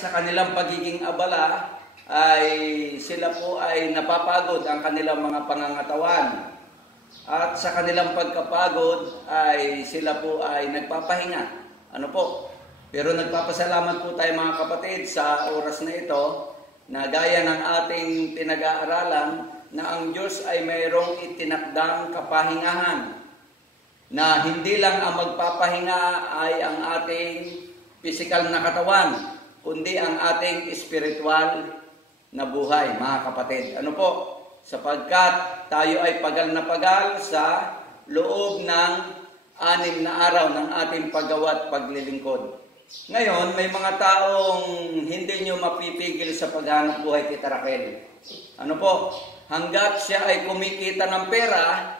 Sa kanilang pagiging abala ay sila po ay napapagod ang kanilang mga pangangatawan. At sa kanilang pagkapagod ay sila po ay nagpapahinga. Ano po? Pero nagpapasalamat po tayo mga kapatid sa oras na ito na gaya ng ating pinag-aaralan na ang Diyos ay mayroong itinakdang kapahingahan. Na hindi lang ang magpapahinga ay ang ating pisikal na katawan, kundi ang ating espiritual na buhay, mga kapatid. Ano po? Sapagkat tayo ay pagal na pagal sa loob ng 6 na araw ng ating paggawa at paglilingkod. Ngayon, may mga taong hindi nyo mapipigil sa paghanap buhay kay Raquel. Ano po? Hanggat siya ay kumikita ng pera,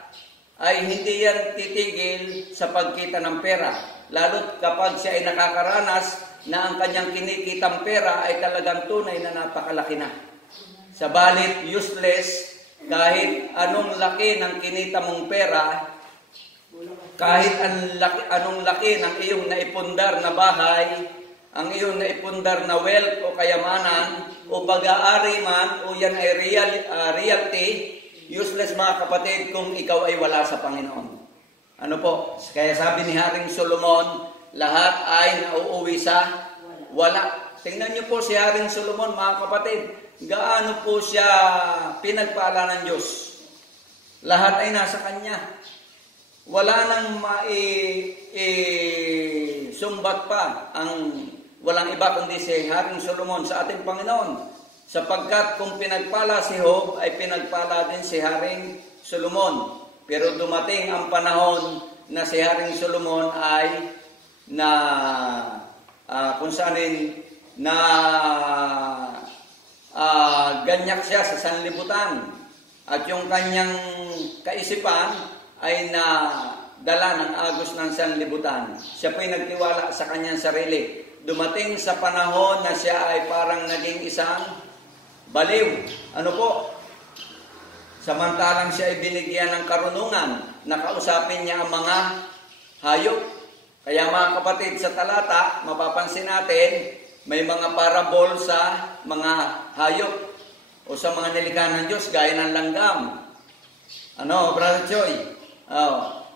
ay hindi yan titigil sa pagkita ng pera. Lalo't kapag siya ay nakakaranas na ang kanyang kinikitang pera ay talagang tunay na napakalaki na. Sabalit useless kahit anong laki ng kinita mong pera, kahit anong laki ng iyong naipundar na bahay, ang iyong naipundar na wealth o kayamanan o pag-aari man o yan ay reality, useless mga kapatid kung ikaw ay wala sa Panginoon. Ano po? Kaya sabi ni Haring Solomon, lahat ay nauuwi sa wala. Tingnan niyo po si Haring Solomon mga kapatid, gaano po siya pinagpala ng Diyos. Lahat ay nasa Kanya. Wala nang sumbat pa ang walang iba kundi si Haring Solomon sa ating Panginoon. Sapagkat kung pinagpala si Job, ay pinagpala din si Haring Solomon. Pero dumating ang panahon na si Haring Solomon ay kung saanin na ganyak siya sa sanlibutan. At yung kanyang kaisipan ay dala ng agos ng sanlibutan. Siya po'y nagtiwala sa kanyang sarili. Dumating sa panahon na siya ay parang naging isang baliw. Ano po? Samantalang siya ay binigyan ng karunungan, nakausapin niya ang mga hayop. Kaya mga kapatid, sa talata, mapapansin natin, may mga parabol sa mga hayop o sa mga nilikha ng Diyos, gaya ng langgam. Ano, Brother Joy?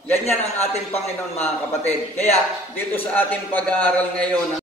Ganyan ang ating Panginoon mga kapatid. Kaya dito sa ating pag-aaral ngayon,